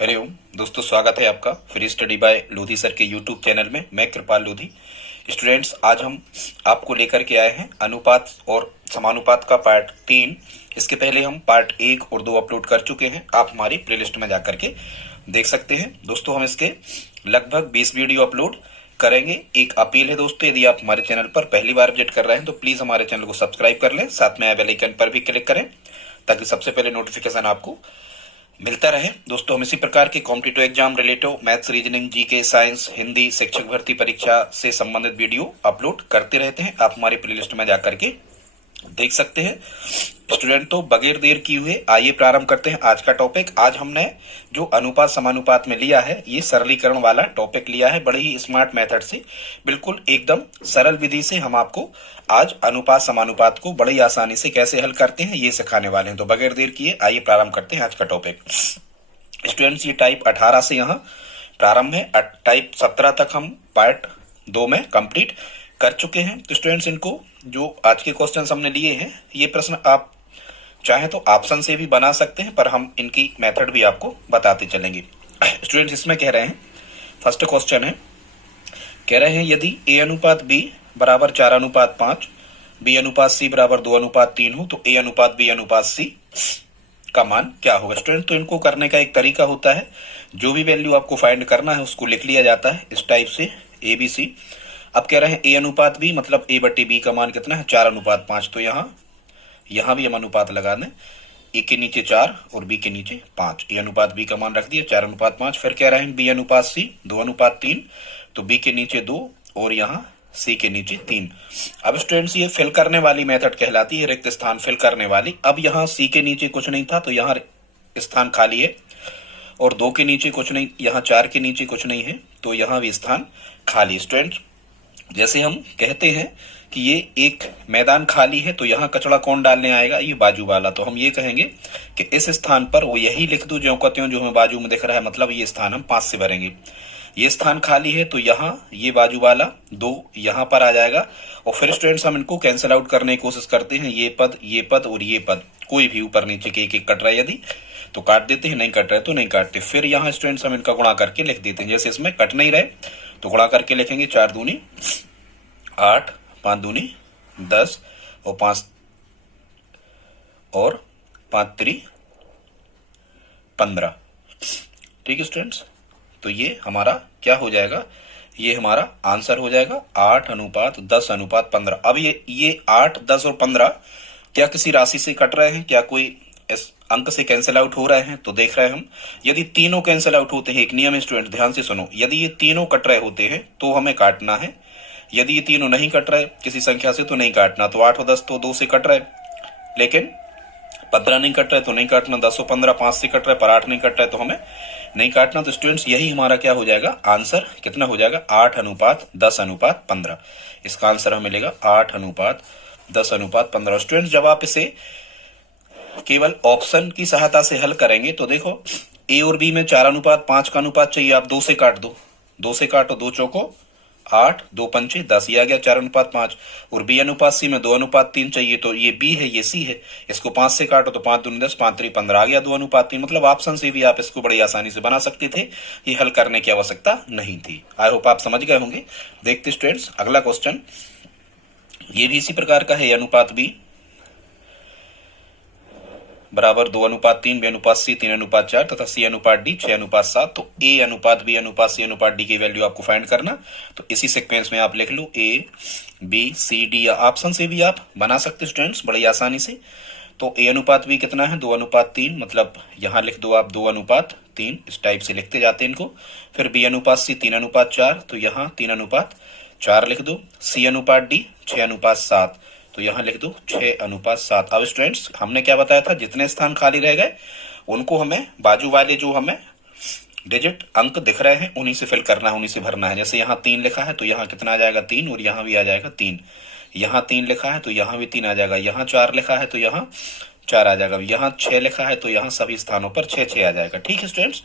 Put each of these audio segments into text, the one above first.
हरिओम दोस्तों, स्वागत है आपका free study bye Lodhi sir के यूट्यूब चैनल में। मैं कृपाल लोधी। स्टूडेंट्स, आज हम आपको लेकर के आए हैं अनुपात और समानुपात का पार्ट 3। इसके पहले हम पार्ट 1 और 2 अपलोड कर चुके हैं। आप हमारी प्लेलिस्ट में जाकर के देख सकते हैं। दोस्तों, हम इसके लगभग 20 वीडियो अपलोड करेंगे। एक अपील है दोस्तों, यदि आप हमारे चैनल पर पहली बार विजिट कर रहे हैं तो प्लीज हमारे चैनल को सब्सक्राइब कर लें, साथ में बेल आइकन पर भी क्लिक करें ताकि सबसे पहले नोटिफिकेशन आपको मिलता रहे। दोस्तों, हम इसी प्रकार के competitive exam relative maths, reasoning, GK, science, Hindi, शिक्षक भर्ती परीक्षा से संबंधित वीडियो अपलोड करते रहते हैं। आप हमारी प्लेलिस्ट में जाकर के देख सकते हैं। स्टूडेंट, तो बगैर देर किए हुए आइए प्रारंभ करते हैं आज का टॉपिक। आज हमने जो अनुपात समानुपात में लिया है, ये सरलीकरण वाला टॉपिक लिया है। बड़े ही स्मार्ट मेथड से, बिल्कुल एकदम सरल विधि से हम आपको आज अनुपात समानुपात को बड़ी आसानी से कैसे हल करते हैं ये सिखाने वाले हैं। तो बगैर देर किए आइए प्रारंभ करते हैं आज का टॉपिक। स्टूडेंट्स, ये टाइप 18 से यहाँ प्रारंभ है। टाइप 17 तक हम पार्ट 2 में कंप्लीट कर चुके हैं। तो स्टूडेंट्स, इनको जो आज के क्वेश्चन हमने लिए हैं, ये प्रश्न आप चाहे तो ऑप्शन से भी बना सकते हैं, पर हम इनकी मेथड भी आपको बताते चलेंगे। स्टूडेंट्स, इसमें कह रहे हैं, फर्स्ट क्वेश्चन है, कह रहे हैं यदि ए अनुपात बी बराबर 4 अनुपात 5, बी अनुपात सी बराबर 2 अनुपात 3 हो तो ए अनुपात बी अनुपात सी का मान क्या होगा। स्टूडेंट, तो इनको करने का एक तरीका होता है, जो भी वैल्यू आपको फाइंड करना है उसको लिख लिया जाता है इस टाइप से, ए बी सी। अब कह रहे हैं ए अनुपात बी मतलब ए बट्टी बी का मान कितना है, 4 अनुपात 5। तो यहाँ भी हम अनुपात लगा दें, ए के नीचे 4 और बी के नीचे 5। ए अनुपात बी का मान रख दिया 4 अनुपात 5। फिर कह रहे हैं बी अनुपात सी 2 अनुपात 3, तो बी के नीचे 2 और यहाँ सी के नीचे 3। अब स्टूडेंट्स, ये फिल करने वाली मेथड कहलाती है, रिक्त स्थान फिल करने वाली। अब यहाँ सी के नीचे कुछ नहीं था तो यहाँ स्थान खाली है, और 2 के नीचे कुछ नहीं, यहाँ 4 के नीचे कुछ नहीं है तो यहाँ भी स्थान खाली। स्टूडेंट, जैसे हम कहते हैं कि ये एक मैदान खाली है तो यहाँ कचरा कौन डालने आएगा, ये बाजू वाला। तो हम ये कहेंगे कि इस स्थान पर वो यही लिख दो ज्यों का त्यों जो हमें बाजू में दिख रहा है, मतलब ये स्थान हम 5 से भरेंगे। ये स्थान खाली है तो यहाँ ये बाजू वाला 2 यहाँ पर आ जाएगा। और फिर स्टूडेंट्स, हम इनको कैंसिल आउट करने की कोशिश करते हैं। ये पद और ये पद कोई भी ऊपर नीचे के एक कट रहा है यदि तो काट देते हैं, नहीं कट रहे तो नहीं काटते। फिर यहाँ स्टूडेंट्स हम इनका गुणा करके लिख देते हैं। जैसे इसमें कट नहीं रहे तो गुणा करके लिखेंगे, 4 दूनी 8, 5 दूनी 10 और 5 3 15। ठीक है स्टूडेंट्स, तो ये हमारा क्या हो जाएगा, ये हमारा आंसर हो जाएगा 8 अनुपात 10 अनुपात 15। अब ये 8, 10 और 15 क्या किसी राशि से कट रहे हैं, क्या कोई इस अंक से कैंसिल आउट हो रहे हैं? तो देख रहे हैं हम, यदि तीनों कैंसिल आउट होते हैं, एक नियम है स्टूडेंट, ध्यान से सुनो, यदि ये तीनों कट रहे होते हैं तो हमें काटना है। यदि ये तीनों नहीं कट रहे किसी संख्या से तो नहीं काटना। तो 8 और 10 तो 2 से कट रहे, लेकिन 15 नहीं कट रहे तो नहीं काटना। 10 और 15 5 से कट रहे पर 8 नहीं कट रहे तो हमें नहीं काटना। तो स्टूडेंट्स, यही हमारा क्या हो जाएगा, आंसर कितना हो जाएगा, 8 अनुपात 10 अनुपात 15। इसका आंसर हमें मिलेगा 8 अनुपात 10 अनुपात 15। स्टूडेंट्स, जब आप इसे केवल ऑप्शन की सहायता से हल करेंगे तो देखो, ए और बी में 4 अनुपात 5 का अनुपात चाहिए, आप 2 से काट दो, 2 से काटो, 2 चौको 8, 2 पंचे 10, ये आ गया 4 अनुपात 5। और बी अनुपात सी में 2 अनुपात 3 चाहिए, तो ये बी है ये सी है, इसको 5 से काटो तो 5 दूनी 10, 5 3 15 आ गया 2 अनुपात 3। मतलब ऑप्शन से भी आप इसको बड़ी आसानी से बना सकते थे, ये हल करने की आवश्यकता नहीं थी। आई होप आप समझ गए होंगे। देखते स्टूडेंट्स, अगला क्वेश्चन ये भी इसी प्रकार का है। ए अनुपात बी बराबर 2 अनुपात 3, बी अनुपात सी 3 अनुपात 4 तथा सी अनुपात डी 6 अनुपात 7। तो ए अनुपात बी अनुपात सी अनुपात डी की वैल्यू आपको फाइंड करना। तो इसी सीक्वेंस में आप लिख लो ए बी सी डी, या ऑप्शन से भी आप बना सकते स्टूडेंट्स बड़ी आसानी से। तो ए अनुपात बी कितना है, 2 अनुपात 3, मतलब यहाँ लिख दो आप 2 अनुपात 3, इस टाइप से लिखते जाते हैं इनको। फिर बी अनुपात सी 3 अनुपात 4, तो यहाँ 3 अनुपात 4 लिख दो। सी अनुपात डी 6 अनुपात 7, तो यहाँ लिख दो 6 अनुपात 7। अब स्टूडेंट्स, हमने क्या बताया था, जितने स्थान खाली रह गए उनको हमें बाजू वाले जो हमें डिजिट अंक दिख रहे हैं उन्हीं से फिल करना है, उन्हीं से भरना है। जैसे यहाँ 3 लिखा है तो यहाँ कितना आ जाएगा 3, और यहाँ भी आ जाएगा 3। यहाँ 3 लिखा है तो यहाँ भी 3 आ जाएगा। यहाँ 4 लिखा है तो यहाँ 4 आ जाएगा। यहाँ 6 लिखा है तो यहाँ सभी स्थानों पर 6 6 आ जाएगा। ठीक है स्टूडेंट्स,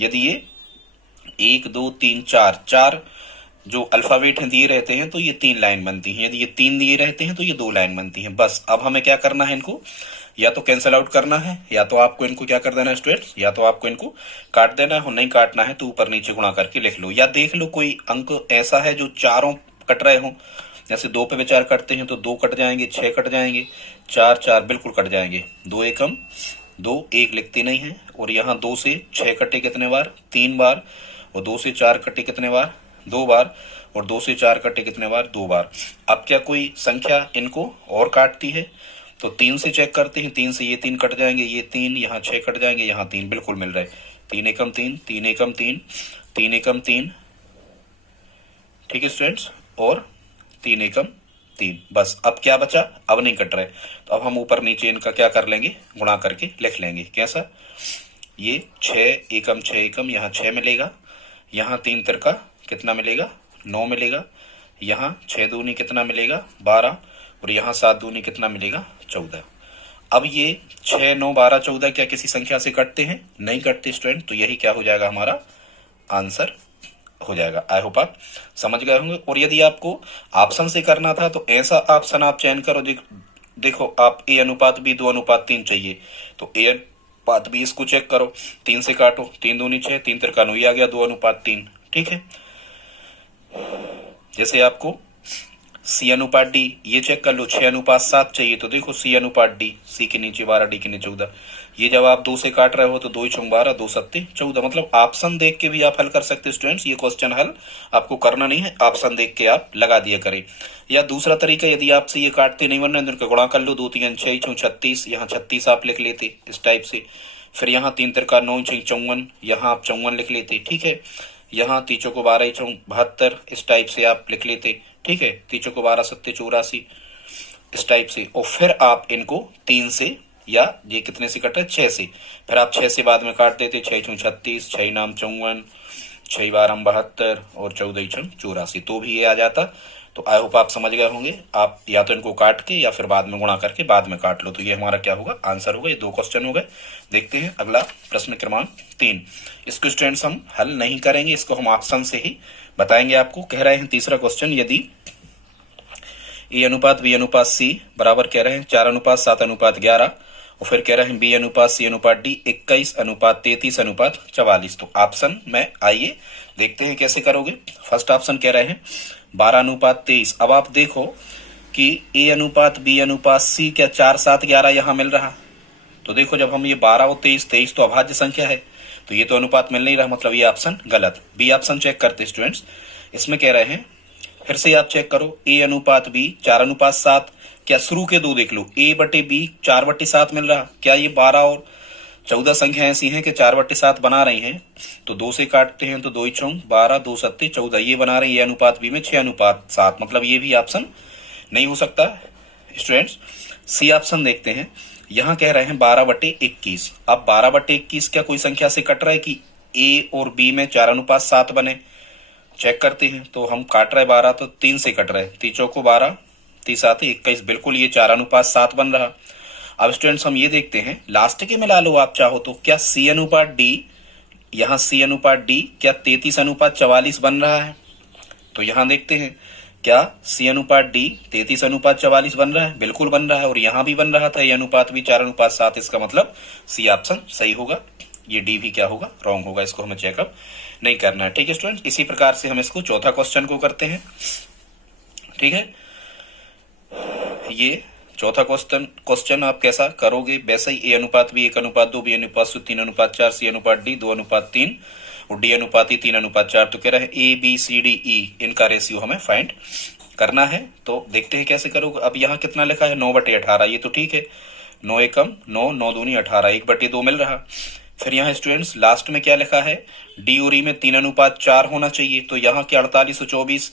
यदि ये 1 2 3 4 जो अल्फाबेट हैं दिए रहते हैं तो ये 3 लाइन बनती हैं, यदि ये 3 दिए रहते हैं तो ये 2 लाइन बनती हैं। बस अब हमें क्या करना है, इनको या तो कैंसिल आउट करना है, या तो आपको इनको क्या कर देना है स्टूडेंट्स, या तो आपको इनको काट देना है, और नहीं काटना है तो ऊपर नीचे गुणा करके लिख लो। या देख लो कोई अंक ऐसा है जो चारों कट रहे हो, जैसे 2 पे विचार करते हैं तो 2 कट जाएंगे, 6 कट जाएंगे, 4 4 बिल्कुल कट जाएंगे, 2 एकम 2, 1 लिखते नहीं है। और यहाँ 2 से 6 कटे कितने बार, 3 बार, और 2 से 4 कटे कितने बार, 2 बार, और 2 से 4 कटे कितने बार, 2 बार। अब क्या कोई संख्या इनको और काटती है, तो 3 से चेक करते हैं, 3 से ये 3 कट जाएंगे, ये 3, यहाँ 6 कट जाएंगे, यहाँ 3 बिल्कुल मिल रहे, 3 एकम 3, 3 एकम 3, 3 एकम 3, ठीक है स्टूडेंट्स, और 3 एकम 3। बस अब क्या बचा, अब नहीं कट रहे, तो अब हम ऊपर नीचे इनका क्या कर लेंगे, गुणा करके लिख लेंगे। कैसा, ये 6 एकम 6 एकम, यहाँ 6 मिलेगा, यहाँ 3 तिरका कितना मिलेगा, 9 मिलेगा, यहाँ 6 दूनी कितना मिलेगा, 12, और यहाँ 7 दूनी कितना मिलेगा, 14। अब ये 6 9 12 14 क्या किसी संख्या से कटते हैं, नहीं कटते स्टूडेंट, तो यही क्या हो जाएगा, हमारा आंसर हो जाएगा। आई होप आप समझ गए होंगे। और यदि आपको ऑप्शन से करना था तो ऐसा ऑप्शन आप चयन करो, देखो आप ए अनुपात बी 2 अनुपात 3 चाहिए, तो ए अनुपात बी इसको चेक करो, 3 से काटो, 3 दूनी 6, 3 तिरका 9, ये आ गया 2 अनुपात 3, ठीक है। जैसे आपको सी अनुपात डी ये चेक कर लो, 6 अनुपात 7 चाहिए, तो देखो सी अनुपात डी, सी के नीचे 12, डी के नीचे 14, ये जब आप 2 से काट रहे हो तो 2 चौक 12, 2 सत्ते 14, मतलब ऑप्शन देख के भी आप हल कर सकते हैं स्टूडेंट्स। ये क्वेश्चन हल आपको करना नहीं है, ऑप्शन देख के आप लगा दिया करें। या दूसरा तरीका, यदि आपसे ये काटते नहीं बन रहे तो इनका गुणा कर लो, 2 3 6 6 36, यहाँ 36 आप लिख लेते इस टाइप से, फिर यहाँ 3 तिरका 9 6 54, यहाँ आप 54 लिख लेते, ठीक है। यहाँ 3 चौको 12 6 72, इस टाइप से आप लिख लेते, ठीक है। 3 चौको 12 सत्ते 84, इस टाइप से। और फिर आप इनको 3 से, या ये कितने से कट रहे, 6 से, फिर आप 6 से बाद में काट देते, 6 6 36, 6 नाम 54, 6 12 72, और 14 6 84, तो भी ये आ जाता। तो आई होप आप समझ गए होंगे। आप या तो इनको काट के या फिर बाद में गुणा करके बाद में काट लो, तो ये हमारा क्या होगा, आंसर होगा। ये 2 क्वेश्चन हो गए। देखते हैं अगला प्रश्न क्रमांक 3। इसको स्टूडेंट्स हम हल नहीं करेंगे, इसको हम ऑप्शन से ही बताएंगे आपको। कह रहे हैं तीसरा क्वेश्चन, यदि ए अनुपात बी अनुपात सी बराबर कह रहे हैं 4 अनुपात 7 अनुपात 11, और फिर कह रहे हैं बी अनुपात सी अनुपात डी 21 अनुपात 33 अनुपात 44, तो ऑप्शन में आइए देखते हैं कैसे करोगे। फर्स्ट ऑप्शन कह रहे हैं 12 अनुपात 23। अब आप देखो कि ए अनुपात बी अनुपात सी क्या 4 7 11 यहाँ मिल रहा, तो देखो जब हम ये 12 और 23 तो अभाज्य संख्या है, तो ये तो अनुपात मिल नहीं रहा, मतलब ये ऑप्शन गलत। बी ऑप्शन चेक करते स्टूडेंट्स, इसमें कह रहे हैं फिर से आप चेक करो, ए अनुपात बी 4 अनुपात 7, क्या शुरू के 2 देख लो, ए बटे बी 4 बटे 7 मिल रहा, क्या ये 12 और 14 संख्या ऐसी हैं कि 4 बटे 7 बना रही हैं, तो 2 से काटते हैं तो 2 चौक 12, 2 सत्ते 14, ये बना रही है अनुपात बी में 6 अनुपात 7, मतलब ये भी ऑप्शन नहीं हो सकता स्टूडेंट्स। सी ऑप्शन देखते हैं, यहाँ कह रहे हैं 12 बटे 21। अब 12 बटे 21 क्या कोई संख्या से कट रहा है कि ए और बी में 4 अनुपात 7 बने, चेक करते हैं। तो हम काट रहे 12 तो 3 से कट रहे, 3 चौको 12, 3 7 21, बिल्कुल ये 4 अनुपात 7 बन रहा। अब स्टूडेंट्स हम ये देखते हैं, लास्ट के मिला लो आप चाहो तो, क्या सी अनुपात डी, यहाँ सी अनुपात डी क्या 33 अनुपात 44 बन रहा है, तो यहाँ देखते हैं क्या सी अनुपात डी 33 अनुपात 44 बन रहा है, बिल्कुल बन रहा है। और यहाँ भी बन रहा था ये अनुपात भी 4 अनुपात 7, इसका मतलब सी ऑप्शन सही होगा। ये डी भी क्या होगा, रॉन्ग होगा, इसको हमें चेकअप नहीं करना है, ठीक है स्टूडेंट। इसी प्रकार से हम इसको चौथा क्वेश्चन को करते हैं, ठीक है। ये चौथा क्वेश्चन आप कैसा करोगे, वैसे ही ए अनुपात बी 1 अनुपात 2, बी अनुपात 3 अनुपात 4, सी अनुपात डी 2 अनुपात 3, और डी अनुपात ई 3 अनुपात 4, तो कह रहा है A B C D E इनका रेशियो हमें फाइंड करना है। तो देखते हैं कैसे करोगे। अब यहाँ कितना लिखा है 9 बटे 18, ये तो ठीक है, 9 एकम 9, 9 दूनी 18, 1 बटे 2 मिल रहा। फिर यहाँ स्टूडेंट्स लास्ट में क्या लिखा है, डी और ई में 3 अनुपात 4 होना चाहिए, तो यहाँ क्या 48 और 24,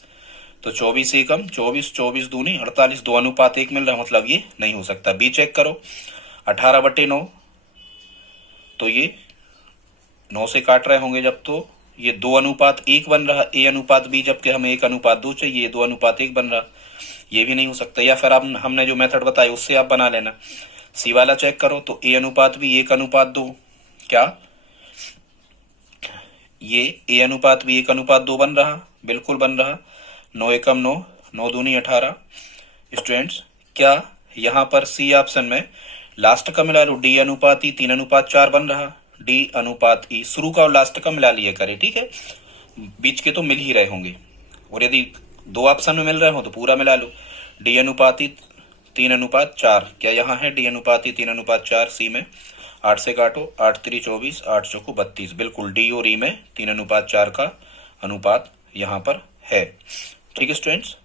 तो 24 एकम 24, 24 दूनी 48, 2 अनुपात 1 मिल रहा, मतलब ये नहीं हो सकता। बी चेक करो, 18 बटे 9, तो ये 9 से काट रहे होंगे जब, तो ये 2 अनुपात 1 बन रहा, ए अनुपात बी, जबकि हमें 1 अनुपात 2 चाहिए, 2 अनुपात 1 बन रहा, ये भी नहीं हो सकता। या फिर आप हमने जो मेथड बताया उससे आप बना लेना। सी वाला चेक करो, तो ए अनुपात बी 1 अनुपात 2, क्या ये ए अनुपात बी 1 अनुपात 2 बन रहा, बिल्कुल बन रहा। 9 एकम 9, 9 दूनी 18। स्टूडेंट्स क्या यहाँ पर सी ऑप्शन में लास्ट का मिला लो, डी अनुपात ई 3:4 बन रहा, डी अनुपात ई, शुरू का और लास्ट का मिला लिया करे, ठीक है, बीच के तो मिल ही रहे होंगे, और यदि दो ऑप्शन में मिल रहे हो तो पूरा मिला लो, डी अनुपात ई 3:4, क्या यहाँ है डी अनुपात ई 3:4, सी में 8 से काटो, 8 3 24, 8 चौको 32, बिल्कुल डी और ई में 3:4 का अनुपात यहाँ पर है। ठीक है स्टूडेंट्स,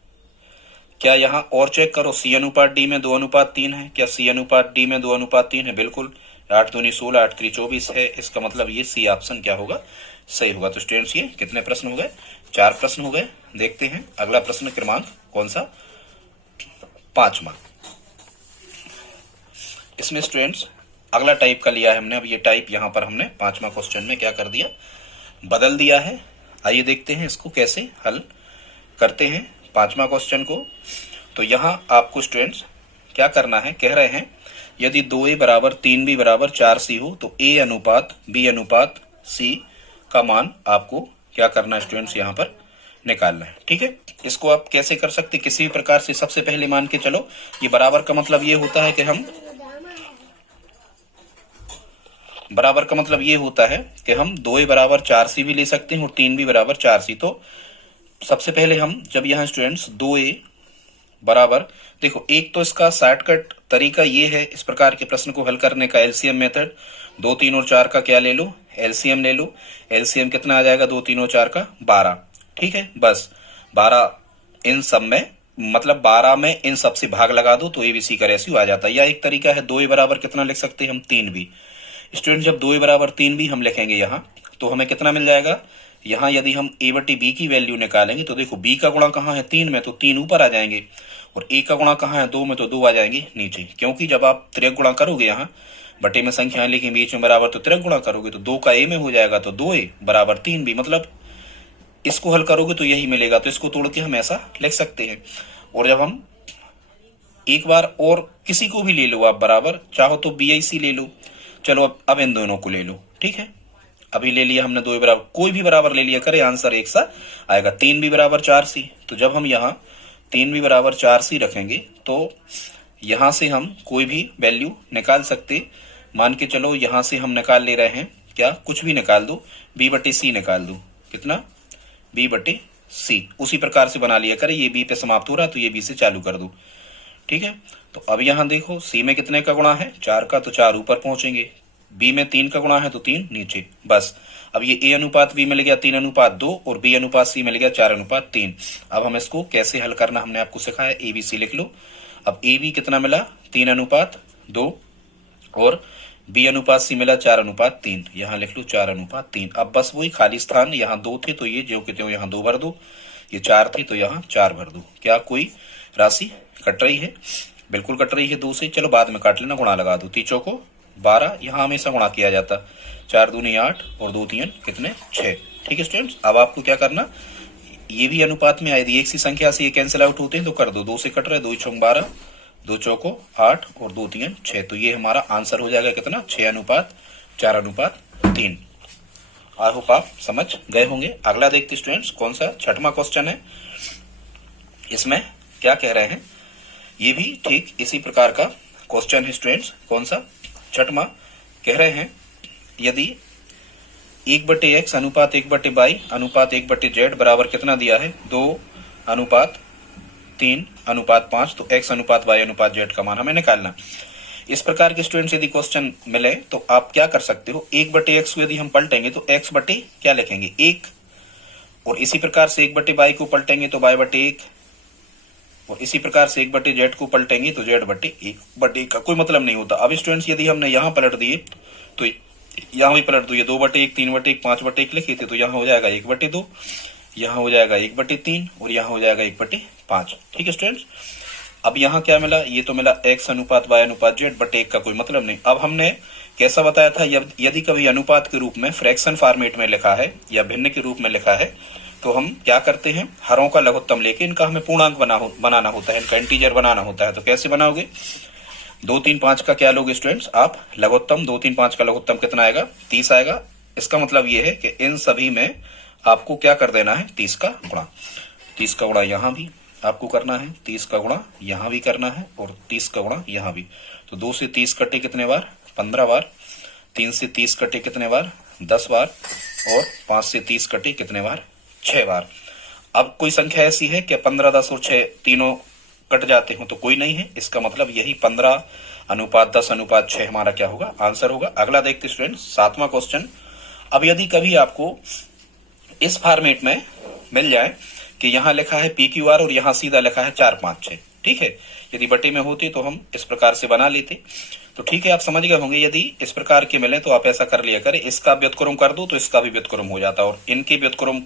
क्या यहाँ और चेक करो, सी अनुपात डी में 2:3 है, क्या सी अनुपात डी में 2:3 है, बिल्कुल 8 दूनी 16, 8 3 24 है, इसका मतलब ये सी ऑप्शन क्या होगा, सही होगा। तो स्टूडेंट्स ये कितने प्रश्न हो गए, 4 प्रश्न हो गए। देखते हैं अगला प्रश्न क्रमांक कौन सा, 5वां। इसमें स्टूडेंट्स अगला टाइप का लिया है हमने, अब ये टाइप यहाँ पर हमने 5वां क्वेश्चन में क्या कर दिया, बदल दिया है। आइए देखते हैं इसको कैसे हल करते हैं 5वां क्वेश्चन को। तो यहाँ आपको स्टूडेंट्स क्या करना है, कह रहे हैं यदि 2a बराबर 3b बराबर 4c हो तो a अनुपात b अनुपात c का मान आपको क्या करना है स्टूडेंट्स, यहाँ पर निकालना है। ठीक है, इसको आप कैसे कर सकते, किसी भी प्रकार से सबसे पहले मान के चलो, ये बराबर का मतलब ये होता है कि हम बराबर का मतलब ये होता है कि हम 2a बराबर 4c भी ले सकते हैं और 3b बराबर 4c। तो सबसे पहले हम जब यहाँ स्टूडेंट्स 2a बराबर, देखो एक तो इसका शॉर्टकट तरीका ये है इस प्रकार के प्रश्न को हल करने का, एलसीएम मेथड, 2 3 और 4 का क्या ले लो, एलसीएम ले लो। एलसीएम कितना आ जाएगा, 2 3 और 4 का 12। ठीक है, बस 12 इन सब में, मतलब 12 में इन सब से भाग लगा दो तो एबीसी का रेशियो आ जाता है। या एक तरीका है 2a बराबर कितना लिख सकते हैं हम, 3b। स्टूडेंट जब 2a बराबर 3b हम लिखेंगे यहाँ तो हमें कितना मिल जाएगा, यहाँ यदि हम a बटी b की वैल्यू निकालेंगे तो देखो b का गुणा कहाँ है, 3 में, तो 3 ऊपर आ जाएंगे, और a का गुणा कहाँ है, 2 में, तो 2 आ जाएंगे नीचे। क्योंकि जब आप त्रिक गुणा करोगे यहाँ बटे में संख्या है लेकिन बीच में बराबर, तो त्रिक गुणा करोगे तो 2 का a में हो जाएगा, तो 2a बराबर 3b, मतलब इसको हल करोगे तो यही मिलेगा। तो इसको तोड़ के हम ऐसा लिख सकते हैं। और जब हम एक बार और किसी को भी ले लो आप बराबर, चाहो तो BIC ले लो, चलो अब इन दोनों को ले लो। ठीक है, अभी ले लिया हमने 2 बराबर, कोई भी बराबर ले लिया करे, आंसर एक सा आएगा। 3b बराबर 4c, तो जब हम यहाँ 3b बराबर 4c रखेंगे तो यहाँ से हम कोई भी वैल्यू निकाल सकते। मान के चलो यहाँ से हम निकाल ले रहे हैं क्या, कुछ भी निकाल दो, b बटे c निकाल दो, कितना, b बटे c, उसी प्रकार से बना लिया करे। ये b पे समाप्त हो रहा तो ये b से चालू कर दो। ठीक है, तो अब यहाँ देखो c में कितने का गुणा है, 4 का, तो 4 ऊपर पहुंचेंगे, b में 3 का गुणा है तो 3 नीचे, बस। अब ये a अनुपात b मिल गया 3:2 और b अनुपात c मिल गया 4:3। अब हम इसको कैसे हल करना हमने आपको सिखाया, ABC लिख लो। अब AB कितना मिला, 3:2 और b अनुपात c मिला 4:3, यहाँ लिख लो 4:3। अब बस वही खाली स्थान, यहाँ 2 थे तो ये जो कि त्यों यहाँ 2 भर दो, ये 4 थे तो यहाँ 4 भर दो। क्या कोई राशि कट रही है, बिल्कुल कट रही है 2 से, चलो बाद में काट लेना, गुणा लगा दो, 3 चौको 12, यहाँ हमेशा गुणा किया जाता, 4 दूनी 8 और 2 3 कितने 6। ठीक है स्टूडेंट्स, अब आपको क्या करना, ये भी अनुपात में आए, यदि एक सी संख्या से ये कैंसिल आउट होते हैं तो कर दो, 2 से कट रहे, 2 चौक 12, 2 चौको 8 और 2 3 6, तो ये हमारा आंसर हो जाएगा कितना, 6:4:3। आई होप आप समझ गए होंगे। अगला देखते स्टूडेंट्स कौन सा, 6वां क्वेश्चन है। इसमें क्या कह रहे हैं, ये भी ठीक इसी प्रकार का क्वेश्चन है स्टूडेंट्स। कौन सा, 6वां, कह रहे हैं यदि 1/x अनुपात 1/y अनुपात 1/z बराबर कितना दिया है, 2:3:5, तो x अनुपात y अनुपात z का मान हमें निकालना। इस प्रकार के स्टूडेंट्स यदि क्वेश्चन मिले तो आप क्या कर सकते हो, 1/x को यदि हम पलटेंगे तो x बटे क्या लिखेंगे, 1, और इसी प्रकार से 1/y को पलटेंगे तो y बटे 1, और इसी प्रकार से 1/z को पलटेंगे तो z बटे 1 का कोई मतलब नहीं होता। अब स्टूडेंट्स यदि हमने यहाँ पलट दिए तो यहाँ भी पलट दो, ये 2/1, 3/1, 5/1 लिखे थे तो यहाँ हो जाएगा 1/2, यहाँ हो जाएगा 1/3 और यहाँ हो जाएगा 1/5। ठीक है स्टूडेंट्स, अब यहाँ क्या मिला, ये तो मिला x अनुपात y अनुपात z बटे 1 का कोई मतलब नहीं। अब हमने कैसा बताया था, यदि कभी अनुपात के रूप में फ्रैक्शन फॉर्मेट में लिखा है या भिन्न के रूप में लिखा है तो हम क्या करते हैं, हरों का लघुत्तम लेके इनका हमें पूर्णांक बनाना होता है, इनका इंटीजर बनाना होता है। तो कैसे बनाओगे, 2 3 5 का क्या लोगे स्टूडेंट्स आप, लघुत्तम, 2 3 5 का लघुत्तम कितना आएगा, 30 आएगा। इसका मतलब ये है कि इन सभी में आपको क्या कर देना है, 30 का गुणा, 30 का गुणा यहाँ भी, आपको करना है 30 का गुणा यहाँ भी करना है और 30 का गुणा यहाँ भी। तो 2 से 30 कटे कितने बार? 15 बार। 3 से 30 कटे कितने बार? 10 बार। और 5 से 30 कटे कितने बार? 6 बार। अब कोई संख्या ऐसी है कि 15, 10 और 6 तीनों कट जाते हो तो कोई नहीं है, इसका मतलब यही 15:10:6 हमारा क्या होगा? आंसर होगा। अगला देखते स्टूडेंट, 7वां क्वेश्चन। अब यदि कभी आपको इस फॉर्मेट में मिल जाए कि यहाँ लिखा है PQR और यहाँ सीधा लिखा है 4, 5, 6, ठीक है, यदि बटे में होते तो हम इस प्रकार से बना लेते। तो ठीक है, आप समझ गए होंगे। यदि इस प्रकार के मिले तो आप ऐसा कर लिया करें, इसका व्युत्क्रम कर दो तो इसका भी व्युत्क्रम हो जाता है, और इनके व्युत्क्रम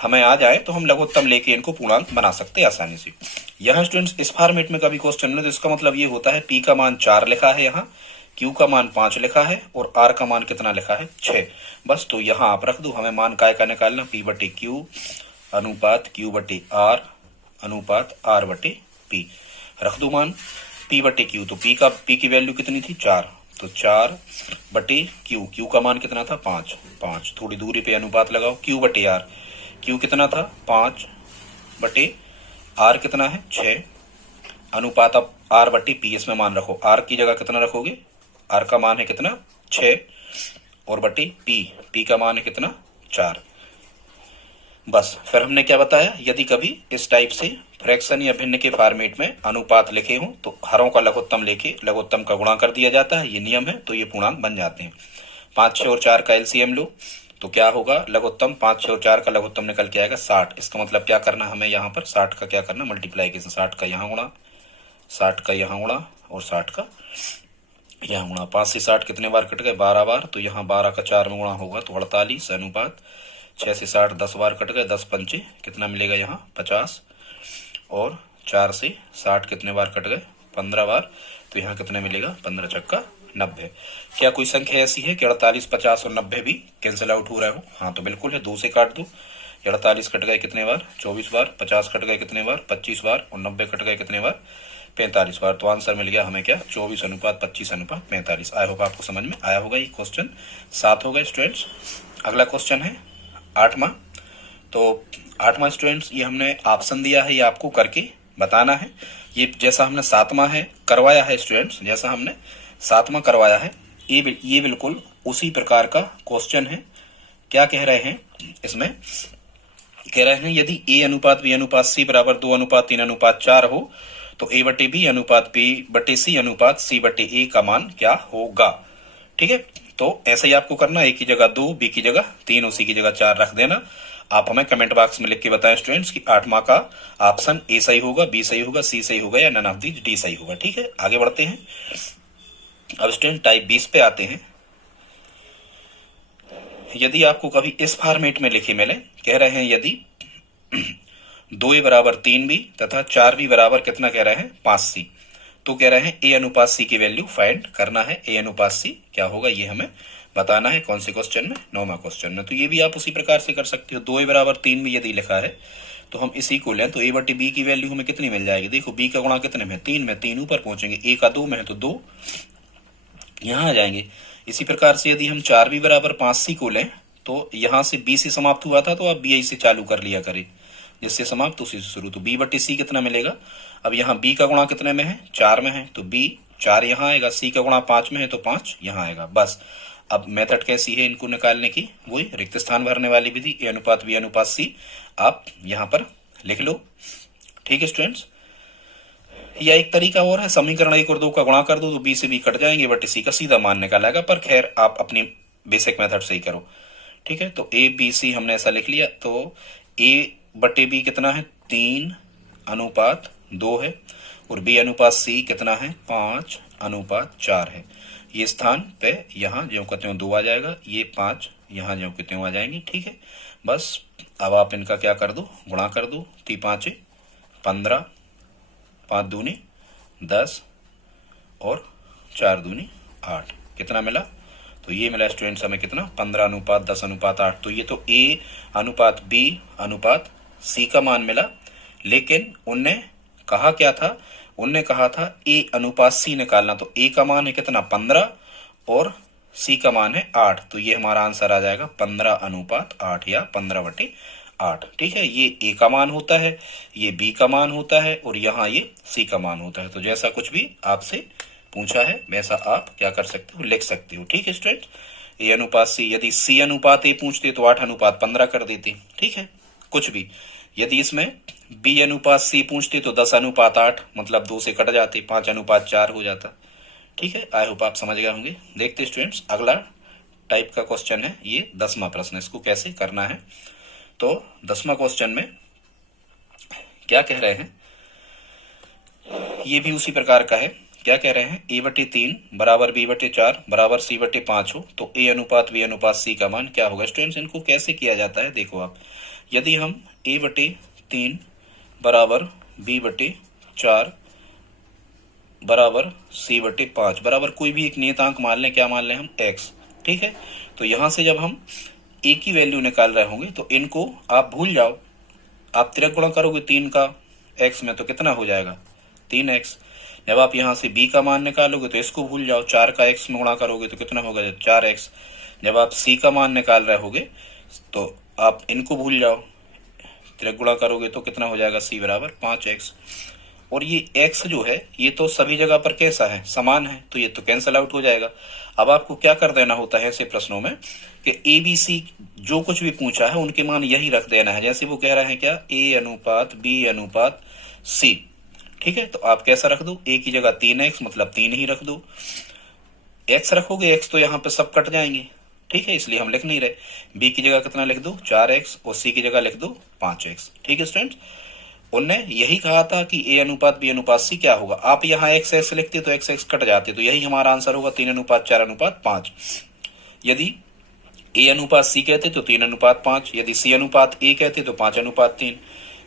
हमें आ जाए तो हम लघुत्तम लेके इनको पूर्णांक बना सकते हैं आसानी से। यहाँ स्टूडेंट्स इस फॉर्मेट में कभी क्वेश्चन मिले तो इसका मतलब ये होता है P का मान 4 लिखा है, यहाँ Q का मान 5 लिखा है और R का मान कितना लिखा है? 6। बस तो यहाँ आप रख दो। हमें मान काय का निकालना? P/Q अनुपात Q/R अनुपात R/P। रख दो मान P/Q। तो P की वैल्यू कितनी थी? 4। तो 4/Q। Q का मान कितना था? 5। थोड़ी दूरी पे अनुपात लगाओ। Q/R। Q कितना था? 5/R कितना है? 6 अनुपात अब R/P। इसमें मान रखो। R की जगह कितना रखोगे? R का मान है कितना? 6 और बटे P का मान है कितना? 4। बस फिर हमने क्या बताया, यदि कभी इस टाइप से फ्रैक्शन या भिन्न के फॉर्मेट में अनुपात लिखे हों तो हरों का लघुत्तम लेके लघुत्तम का गुणा कर दिया जाता है, ये नियम है, तो ये पूर्णांक बन जाते हैं। 5, 6 और 4 का एलसीएम लो तो क्या होगा? लघुत्तम 5, 6 और 4 का लघुत्तम निकल के आएगा 60। इसका मतलब क्या करना हमें यहाँ पर? 60 का क्या करना? मल्टीप्लाइकेशन। 60 का यहाँ गुणा, 60 का यहाँ गुणा और 60 का यहाँ गुणा। 5 से 60 कितने बार कट गए? 12 बार। तो यहाँ 12 का 4 में गुणा होगा तो 48 अनुपात 6 से 60 10 बार कट गए। 10 पंचे कितना मिलेगा यहाँ? 50। और 4 से 60 कितने बार कट गए? 15 बार। तो यहाँ कितने मिलेगा? 15 छक्का 90। क्या कोई संख्या ऐसी है कि 48, 50 और 90 भी कैंसिल आउट हो रहे हो? हाँ तो बिल्कुल है। 2 से काट दो। 48 कट गए कितने बार? 24 बार। 50 कट गए कितने बार? 25 बार। और 90 कट गए कितने बार? 45 बार। तो आंसर मिल गया हमें क्या? 24:25:45। आई होप आपको समझ में आया होगा। ये क्वेश्चन 7 हो गए स्टूडेंट्स। अगला क्वेश्चन है 8वां। तो 8वां स्टूडेंट्स, ये हमने ऑप्शन दिया है, ये आपको करके बताना है। ये जैसा हमने 7वां है करवाया है स्टूडेंट्स, जैसा हमने 7वां करवाया है, ये बिल्कुल उसी प्रकार का क्वेश्चन है। क्या कह रहे हैं इसमें? कह रहे हैं यदि A अनुपात B अनुपात C बराबर 2:3:4 हो तो A/B अनुपात B/C अनुपात C/A का मान क्या होगा? ठीक है, तो ऐसे ही आपको करना। A की जगह 2, B की जगह 3 और C की जगह 4 रख देना। आप हमें कमेंट बॉक्स में लिख के बताएं स्टूडेंट्स कि 8वां का ऑप्शन A सही होगा, B सही होगा, C सही होगा या नन ऑफ दीज D सही होगा। ठीक है, आगे बढ़ते हैं। अब स्टूडेंट टाइप 20 पे आते हैं। यदि आपको कभी इस फॉर्मेट में लिखे मिले, कह रहे हैं यदि 2A बराबर 3B तथा 4B बराबर कितना कह रहे हैं? 5C, तो कह रहे हैं A अनुपात C की वैल्यू फाइंड करना है। A अनुपात C क्या होगा ये हमें बताना है। कौन से क्वेश्चन में? 9वां क्वेश्चन में। तो ये भी आप उसी प्रकार से कर सकते हो। 2A बराबर 3B यदि लिखा है तो हम इसी को लें तो A/B की वैल्यू हमें कितनी मिल जाएगी? देखो B का गुणा कितने में? 3 में। 3 ऊपर पहुंचेंगे। A का 2 में है तो 2 यहाँ आ जाएंगे। इसी प्रकार से यदि हम 4B बराबर 5C को लें तो यहाँ से B से समाप्त हुआ था तो आप BI से चालू कर लिया करें, जिससे समाप्त उसी से शुरू। तो B/C कितना मिलेगा? अब यहाँ B का गुणा कितने में है? 4 में है तो B 4 यहाँ आएगा। C का गुणा 5 में है तो 5 यहाँ आएगा। बस अब मेथड कैसी है इनको निकालने की? वही रिक्त स्थान भरने वाली विधि, A अनुपात B अनुपात C आप यहाँ पर लिख लो। ठीक है स्टूडेंट्स, या एक तरीका और है, समीकरण 1 और 2 का गुणा कर दो तो B से B कट जाएंगे, A/C का सीधा मान निकालेगा। पर खैर आप अपनी बेसिक मेथड से ही करो। ठीक है, तो ABC हमने ऐसा लिख लिया। तो A/B कितना है? 3:2 है और B अनुपात C कितना है? 5:4 है। ये स्थान पे यहाँ ज्यों का त्यों 2 आ जाएगा, ये 5 यहाँ ज्यों के त्यों आ जाएंगी। ठीक है, बस अब आप इनका क्या कर दो? गुणा कर दो। 3 5 15, 5 दूनी 10 और 4 दूनी 8। कितना मिला? तो ये मिला स्टूडेंट्स हमें कितना? 15:10:8। तो ये तो A अनुपात B अनुपात C का मान मिला। लेकिन उनने कहा क्या था? उनने कहा था A अनुपात C निकालना। तो A का मान है कितना? 15 और C का मान है 8। तो ये हमारा आंसर आ जाएगा 15:8 या 15/8। 8। ठीक है, ये ए का मान होता है, ये बी का मान होता है और यहाँ ये सी का मान होता है। तो जैसा कुछ भी आपसे पूछा है वैसा आप क्या कर सकते हो, लिख सकते हो। ठीक है स्टूडेंट, ए अनुपात सी, यदि सी अनुपात ए पूछते तो 8 अनुपात 15 कर देते। ठीक है, कुछ भी। यदि इसमें बी अनुपात सी पूछते तो 10 अनुपात 8, मतलब 2 से कट जाते, 5 अनुपात 4 हो जाता। ठीक है, आई होप आप समझ गए होंगे। देखते स्टूडेंट्स, अगला टाइप का क्वेश्चन है ये 10वां प्रश्न, इसको कैसे करना है। तो 10वां क्वेश्चन में क्या कह रहे हैं, ये भी उसी प्रकार का है। क्या कह रहे हैं, a/3 बराबर b/4 बराबर c/5 हो तो a अनुपात b अनुपात c का मान क्या होगा। स्टूडेंट्स, इनको कैसे किया जाता है देखो आप। यदि हम a/3 बराबर b/4 बराबर c/5 बराबर कोई भी एक नियतांक मान लें, क्या मान लें हम, x। ठीक है, तो यहां से जब हम a की वैल्यू निकाल रहे होंगे तो इनको आप भूल जाओ। आप तिरक गुणा करोगे 3 का x में तो कितना हो जाएगा, 3x। जब आप यहाँ से b का मान निकालोगे तो इसको भूल जाओ, 4 का x में गुणा करोगे तो कितना होगा, 4x। जब आप c का मान निकाल रहे होगे तो आप इनको भूल जाओ, तिरक गुणा करोगे तो कितना हो जाएगा, c बराबर 5x। और ये x जो है ये तो सभी जगह पर कैसा है, समान है, तो ये तो कैंसल आउट हो जाएगा। अब आपको क्या कर देना होता है ऐसे प्रश्नों में कि ए बी सी जो कुछ भी पूछा है उनके मान यही रख देना है। जैसे वो कह रहे हैं क्या, a अनुपात b अनुपात c। ठीक है, तो आप कैसा रख दो, a की जगह 3x मतलब 3 ही रख दो। x रखोगे, x तो यहाँ पे सब कट जाएंगे। ठीक है, इसलिए हम लिख नहीं रहे। b की जगह कितना लिख दो, 4x, और c की जगह लिख दो 5x। ठीक है स्टूडेंट्स, उनने यही कहा था कि a अनुपात b अनुपात c क्या होगा। आप यहाँ x x लिखते तो x x कट जाते, तो यही हमारा आंसर होगा 3 अनुपात 4 अनुपात 5। यदि a अनुपात c कहते तो 3 अनुपात 5, यदि c अनुपात a कहते तो 5 अनुपात 3,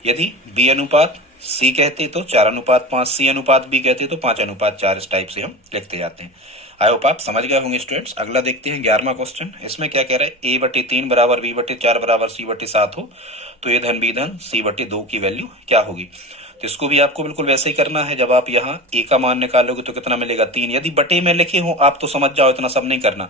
यदि b अनुपात c कहते तो 4 अनुपात 5, c अनुपात b कहते तो 5 अनुपात 4। इस टाइप से हम लिखते जाते हैं। आई होप आप समझ गए होंगे स्टूडेंट्स। अगला देखते हैं 11वां क्वेश्चन। इसमें क्या कह रहा है, a/3 बराबर b/4 बराबर c/7 हो तो a धन b धन c/2 की वैल्यू क्या होगी। तो इसको भी आपको बिल्कुल वैसे ही करना है। जब आप यहाँ a का मान निकालोगे तो कितना मिलेगा, 3। यदि बटे में लिखे हो आप तो समझ जाओ, इतना सब नहीं करना।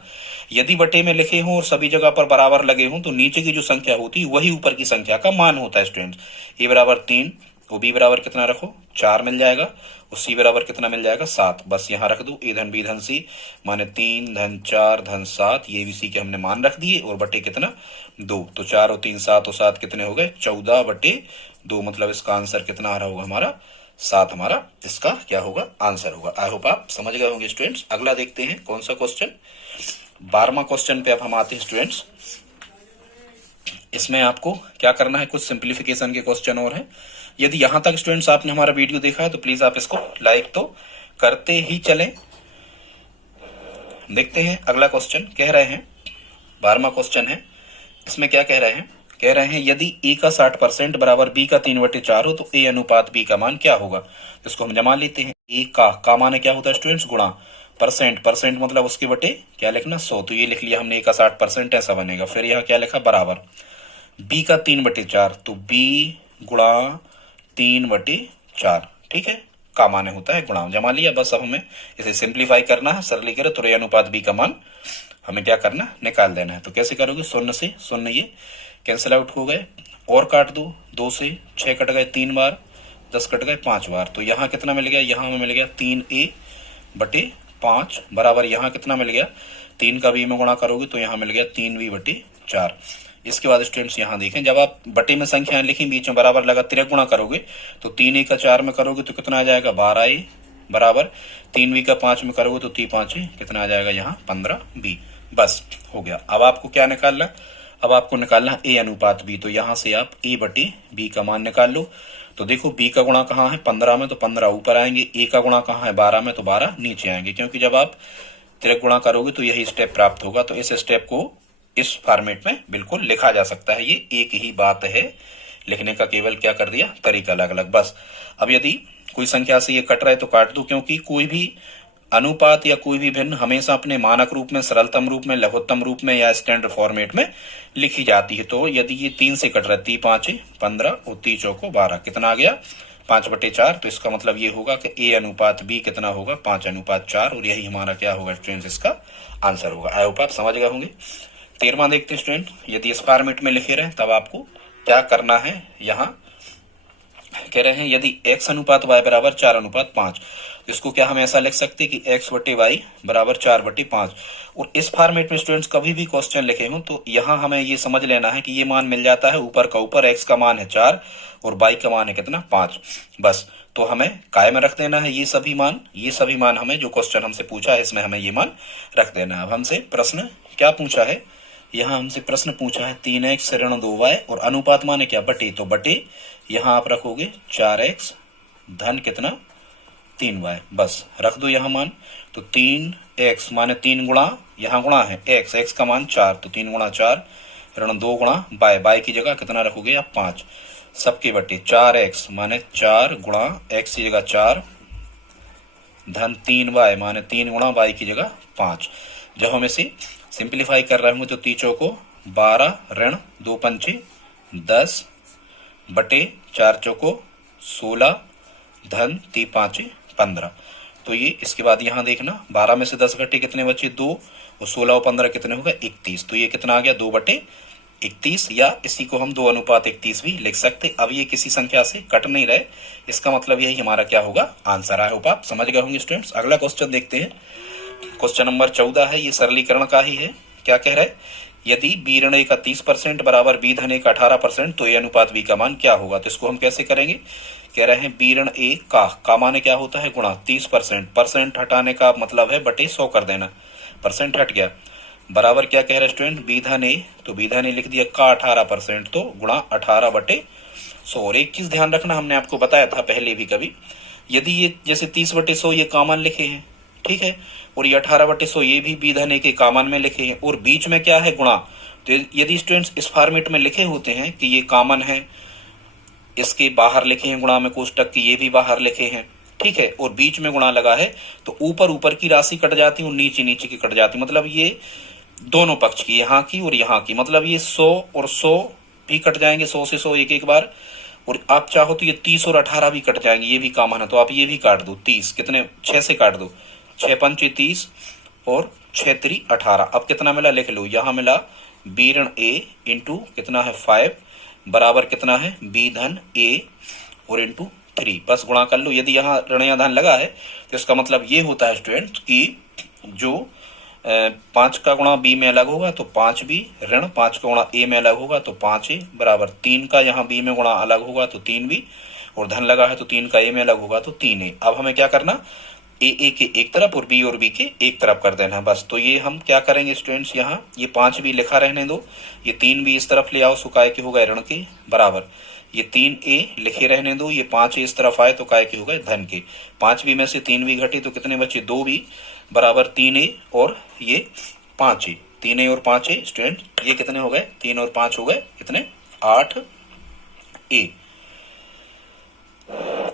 यदि बटे में लिखे हो और सभी जगह पर बराबर लगे हो तो नीचे की जो संख्या होती है वही ऊपर की संख्या का मान होता है स्टूडेंट। a बराबर 3, वो b बराबर कितना रखो, 4 मिल जाएगा, और c बराबर कितना मिल जाएगा, 7। बस यहाँ रख दो a धन b धन c, माने 3 धन 4 धन 7, ये भी c के हमने मान रख दिए, और बटे कितना, 2। तो 4 और 3 7 और 7 कितने हो गए, 14/2। मतलब इसका आंसर कितना आ रहा होगा हमारा, 7 हमारा इसका क्या होगा, आंसर होगा। आई होप आप समझ गए होंगे स्टूडेंट्स। अगला देखते हैं कौन सा क्वेश्चन, 12वां क्वेश्चन पे अब हम आते हैं स्टूडेंट्स। इसमें आपको क्या करना है, कुछ सिंप्लीफिकेशन के क्वेश्चन और हैं। यदि यहां तक स्टूडेंट्स आपने हमारा वीडियो देखा है तो प्लीज आप इसको लाइक तो करते ही चलें। देखते हैं अगला क्वेश्चन। कह रहे हैं 12वां क्वेश्चन है, इसमें क्या कह रहे हैं यदि a का 60% बराबर b का 3/4 हो तो a अनुपात b का मान क्या होगा। तो इसको हम जमा लेते हैं। a का मान क्या होता है स्टूडेंट्स, गुणा परसेंट मतलब उसके बटे क्या लिखना, 100। तो ये लिख लिया हमने, a का 60% ऐसा बनेगा। फिर यहाँ क्या लिखा, बराबर b का 3/4, तो b गुणा 3/4। ठीक है, का मान होता है गुणा, जमा लिया। बस अब हमें इसे सिंप्लीफाई करना है, सरलीकृत, तो a अनुपात b का मान हमें क्या करना, निकाल देना है। तो कैसे करोगे, 0 से 0 ये कैंसिल आउट हो गए, और काट दो, 2 से 6 कट गए 3 बार, 10 कट गए 5 बार। तो यहाँ कितना मिल गया, यहाँ हमें मिल गया 3a/5 बराबर यहाँ कितना मिल गया, 3 का b में गुणा करोगे तो यहाँ मिल गया 3b/4। इसके बाद स्टूडेंट्स यहाँ देखें, जब आप बटे में संख्याएं लिखी बीच में बराबर लगा तिरक गुणा करोगे तो 3a का 4 में करोगे तो कितना आ जाएगा, 12a बराबर 3b का 5 में करोगे तो 3×5 कितना आ जाएगा यहाँ, 15b। बस हो गया। अब आपको क्या निकालना, अब आपको निकालना a अनुपात b। तो यहाँ से आप a/b का मान निकाल लो। तो देखो b का गुणा कहाँ है, 15 में, तो 15 ऊपर आएंगे। a का गुणा कहाँ है, 12 में, तो 12 नीचे आएंगे। क्योंकि जब आप तिरक गुणा करोगे तो यही स्टेप प्राप्त होगा। तो इस स्टेप को इस फॉर्मेट में बिल्कुल लिखा जा सकता है। ये एक ही बात है, लिखने का केवल क्या कर दिया, तरीका अलग अलग। बस अब यदि कोई संख्या से ये कट रहा है तो काट दो, क्योंकि कोई भी अनुपात या कोई भी भिन्न हमेशा अपने मानक रूप में, सरलतम रूप में, लघुत्तम रूप में या स्टैंडर्ड फॉर्मेट में लिखी जाती है। तो यदि ये 3 से कट रहा है, 3×5 15 और 3×4 12, कितना आ गया, 5/4। तो इसका मतलब ये होगा कि a अनुपात b कितना होगा, 5/4, और यही हमारा क्या होगा स्टूडेंट्स, इसका आंसर होगा। आई होप आप समझ गए होंगे। 13वां देखते हैं स्टूडेंट। यदि इस फॉर्मेट में लिखे रहे तब आपको क्या करना है, यहाँ कह रहे हैं यदि x अनुपात y बराबर 4:5, इसको क्या हम ऐसा लिख सकते हैं कि x बटे वाई बराबर 4/5। और इस फॉर्मेट में स्टूडेंट्स कभी भी क्वेश्चन लिखे हो तो यहाँ हमें ये समझ लेना है कि ये मान मिल जाता है ऊपर का ऊपर, x का मान है 4 और y का मान है कितना 5। बस तो हमें कायम रख देना है ये सभी मान हमें जो क्वेश्चन हमसे पूछा है इसमें हमें ये मान रख देना है। अब हमसे प्रश्न क्या पूछा है, यहाँ हमसे प्रश्न पूछा है 3x ऋण 2y और अनुपात माने क्या बटे, तो बटे यहाँ आप रखोगे 4x धन कितना 3y, बस रख दो यहाँ मान। तो 3x माने 3 गुणा, यहाँ गुणा है x का मान 4, तो 3 गुणा 4 ऋण 2 गुणा y की जगह कितना रखोगे आप 5, सबके बटे 4x माने 4 गुणा x की जगह 4 धन 3y माने 3 गुणा y की जगह 5। जब हम इसे सिंप्लीफाई कर रहे होंगे तो 3 चौको 12 ऋण 2 पंचे 10 बटे 4 चौको 16 धन 3 पाँचे 15। तो ये इसके बाद यहाँ देखना 12 में से 10 घटे कितने बचे 2 और 16 और 15 कितने होगा 31। तो ये कितना आ गया 2/31, या इसी को हम 2:31 भी लिख सकते। अब ये किसी संख्या से कट नहीं रहे, इसका मतलब यही हमारा क्या होगा आंसर। आई होप आप समझ गए होंगे स्टूडेंट्स। अगला क्वेश्चन देखते हैं, क्वेश्चन नंबर 14 है, ये सरलीकरण का ही है। क्या कह रहा है, यदि b ऋण a का 30% बराबर b धन a का 18% तो a अनुपात b का मान क्या होगा। तो इसको हम कैसे करेंगे, कह रहे हैं b ऋण a का मान क्या होता है गुणा 30%, परसेंट हटाने का मतलब है बटे 100 कर देना, परसेंट हट गया, बराबर क्या कह रहे हैं स्टूडेंट b धन a, तो b धन a लिख दिया का 18% तो गुणा 18/100। और एक चीज ध्यान रखना, हमने आपको बताया था पहले भी कभी, यदि ये जैसे 30/100 ये कॉमन लिखे हैं, ठीक है, और ये 18/100 ये भी b धन a के कॉमन में लिखे हैं और बीच में क्या है गुणा। तो यदि स्टूडेंट्स इस फॉर्मेट में लिखे होते हैं कि ये कॉमन है, इसके बाहर लिखे हैं गुणा में कोष्टक की, ये भी बाहर लिखे हैं, ठीक है, और बीच में गुणा लगा है, तो ऊपर ऊपर की राशि कट जाती है और नीचे नीचे की कट जाती है। मतलब ये दोनों पक्ष की, यहाँ की और यहाँ की, मतलब ये 100 और 100 भी कट जाएंगे, 100 से 100 एक बार, और आप चाहो तो ये 30 और 18 भी कट जाएंगे, ये भी कॉमन है, तो आप ये भी काट दो। 30 कितने 6 से काट दो, 6 पंचे 30 और 6 3 18। अब कितना मिला लिख लो, यहाँ मिला b ऋण a इंटू कितना है 5 बराबर कितना है b धन a और इंटू 3, बस गुणा कर लो। यदि यहाँ ऋण या धन लगा है तो इसका मतलब ये होता है स्टूडेंट कि जो 5 का गुणा b में अलग होगा तो 5b ऋण 5 का गुणा a में अलग होगा तो 5a बराबर 3 का यहाँ b में गुणा अलग होगा तो 3b, और धन लगा है तो 3 का a में अलग होगा तो 3a। अब हमें क्या करना, ए के एक तरफ और बी के एक तरफ कर देना है, बस। तो ये हम क्या करेंगे स्टूडेंट्स, यहाँ ये 5b लिखा रहने दो, ये 3b इस तरफ ले आओ, सो काय के हो गए ऋण के बराबर, ये 3a लिखे रहने दो, ये 5a इस तरफ आए तो काय के हो गए धन के। 5b में से 3b घटे तो कितने बचे 2b बराबर 3a और ये 5a, 3a और 5a स्टूडेंट ये कितने हो गए 3 और 5 हो गए कितने 8a,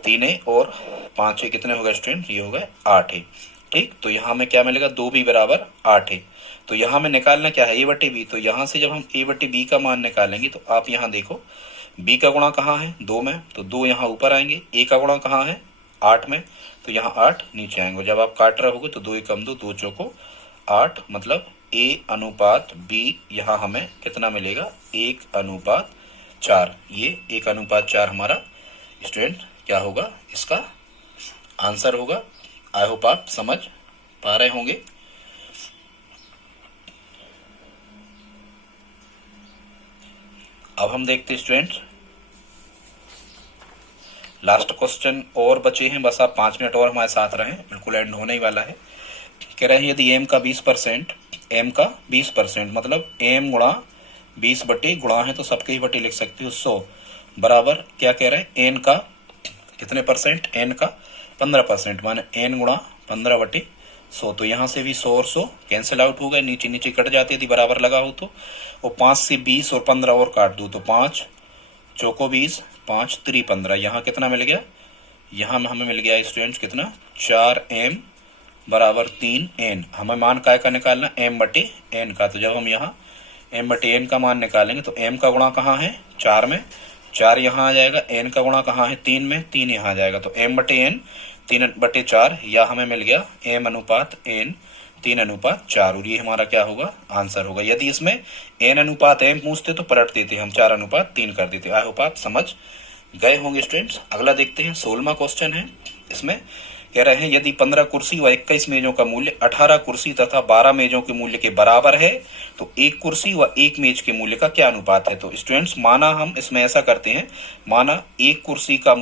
3a और 5a कितने हो गए स्टूडेंट, ये हो गए 8a, ठीक। तो यहाँ में क्या मिलेगा 2b बराबर 8a। तो यहाँ में निकालना क्या है a बटे b, तो यहाँ से जब हम a बटे b का मान निकालेंगे तो आप यहाँ देखो b का गुणा कहाँ है 2 में, तो 2 यहाँ ऊपर आएंगे, a का गुणा कहाँ है 8 में, तो यहाँ 8 नीचे आएंगे। जब आप काट रहे होगे तो 2 कम 2 2 चौको 8, मतलब a अनुपात b यहाँ हमें कितना मिलेगा 1:4। ये 1:4 हमारा स्टूडेंट क्या होगा, इसका आंसर होगा। आई होप आप समझ पा रहे होंगे। अब हम देखते हैं स्टूडेंट लास्ट क्वेश्चन और बचे हैं, बस आप 5 मिनट और हमारे साथ रहें, बिल्कुल एंड होने ही वाला है। कह रहे हैं यदि m का 20% मतलब m गुणा 20 बटे गुणा है तो सबके ही बटे लिख सकते हो 100 बराबर क्या कह रहे हैं n का कितने परसेंट, n का 15%, माने n गुणा 15/100। तो यहाँ से भी 100 और 100 कैंसिल आउट हो गए, नीचे नीचे कट जाते यदि बराबर लगा हो तो, और 5 से 20 और 15 और काट दो तो 5 चौको 20 5 3 15, यहाँ कितना मिल गया, यहाँ हमें मिल गया स्टूडेंट्स कितना 4m बराबर 3n। हमें मान काय का निकालना m बटे n का, तो जब हम यहाँ m बटे n का मान निकालेंगे तो m का गुणा कहाँ है 4 में, 4 यहाँ आ जाएगा, n का गुणा कहाँ है 3 में, 3 यहाँ आ जाएगा, तो m बटे n 3/4 या हमें मिल गया m अनुपात n 3:4 और ये हमारा क्या होगा, आंसर होगा। यदि इसमें n/m पूछते तो पलट देते, हम 4:3 कर देते। आई होप आप समझ गए होंगे स्टूडेंट्स। अगला देखते हैं, 16वां क्वेश्चन है। इसमें कह रहे हैं यदि 15 कुर्सी व 21 मेजों का मूल्य 18 कुर्सी तथा 12 मेजों के मूल्य के बराबर है तो एक कुर्सी व एक मेज के मूल्य का क्या अनुपात है। तो स्टूडेंट्स माना हम इसमें ऐसा करते हैं, माना एक कुर्सी का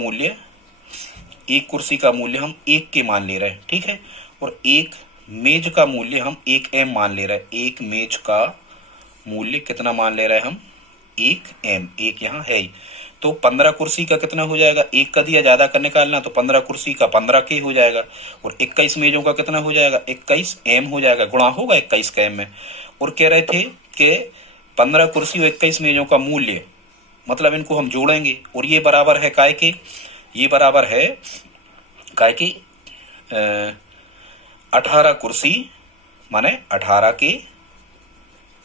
मूल्य हम 1 के मान ले रहे हैं, ठीक है, और एक मेज का मूल्य हम 1m मान ले रहे हैं। एक मेज का मूल्य कितना मान ले रहे हैं हम, 1m, एक यहाँ है ही। तो 15 कुर्सी का कितना हो जाएगा, एक का दिया ज्यादा का निकालना, तो 15 कुर्सी का 15k हो जाएगा, और 21 मेजों का कितना हो जाएगा, 21m हो जाएगा, गुणा होगा 21 का m में। और कह रहे थे कि 15 कुर्सी और 21 मेजों का मूल्य, मतलब इनको हम जोड़ेंगे, और ये बराबर है काय के, ये बराबर है काय की 18 कुर्सी माने 18 के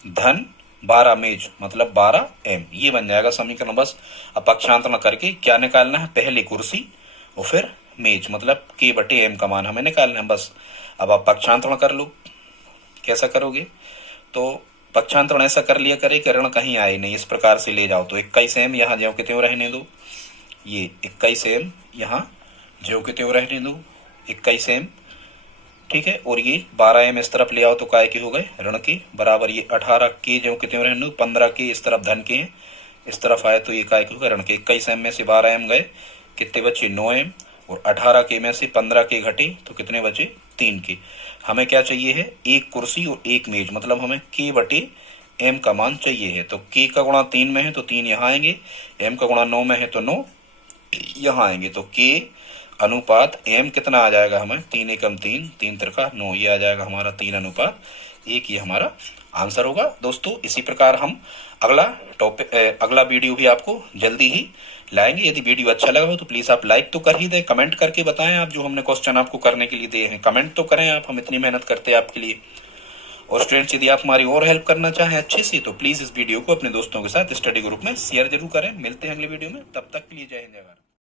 धन 12 मेज मतलब 12m, ये बन जाएगा समीकरण। बस अब पक्षांतरण करके क्या निकालना है, पहले कुर्सी और फिर मेज, मतलब k/m का मान हमें निकालना है बस। अब आप पक्षांतरण कर लो, कैसा करोगे, तो पक्षांतरण ऐसा कर लिया करे कि ऋण कहीं आए नहीं, इस प्रकार से ले जाओ। तो 21m यहाँ ज्यों के त्यों रहने दो, ये 21m यहाँ ज्यों के त्यों रहने दो, 21m, ठीक है, और ये 12m इस तरफ ले आओ तो काय के हो गए, ऋण के, बराबर ये 18k ज्यों के त्यों रहने दो, 15k इस तरफ धन के हैं, इस तरफ आए तो ये काय के हो गए, ऋण के। 21m में से 12m गए, कितने बचे, 9m, और 18k में से 15k घटे तो कितने बचे, 3k। हमें क्या चाहिए है, एक कुर्सी और एक मेज, मतलब हमें k/m का मान चाहिए है। तो k का गुणा 3 में है तो 3 यहाँ आएंगे, m का गुणा 9 में है तो 9 यहाँ आएंगे, तो k अनुपात m कितना आ जाएगा हमें, 3 एकम 3, 3 त्रिका 9, ये आ जाएगा हमारा 3:1, ये हमारा आंसर होगा। दोस्तों इसी प्रकार हम अगला वीडियो भी आपको जल्दी ही लाएंगे। यदि वीडियो अच्छा लगा हो तो प्लीज आप लाइक तो कर ही दें, कमेंट करके बताएं आप जो हमने क्वेश्चन आपको करने के लिए दिए हैं, कमेंट तो करें आप, हम इतनी मेहनत करते हैं आपके लिए। और स्टूडेंट्स यदि आप हमारी और हेल्प करना चाहें अच्छे से तो प्लीज इस वीडियो को अपने दोस्तों के साथ स्टडी ग्रुप में शेयर जरूर करें। मिलते हैं अगले वीडियो में, तब तक के लिए जय हिंद जय भारत।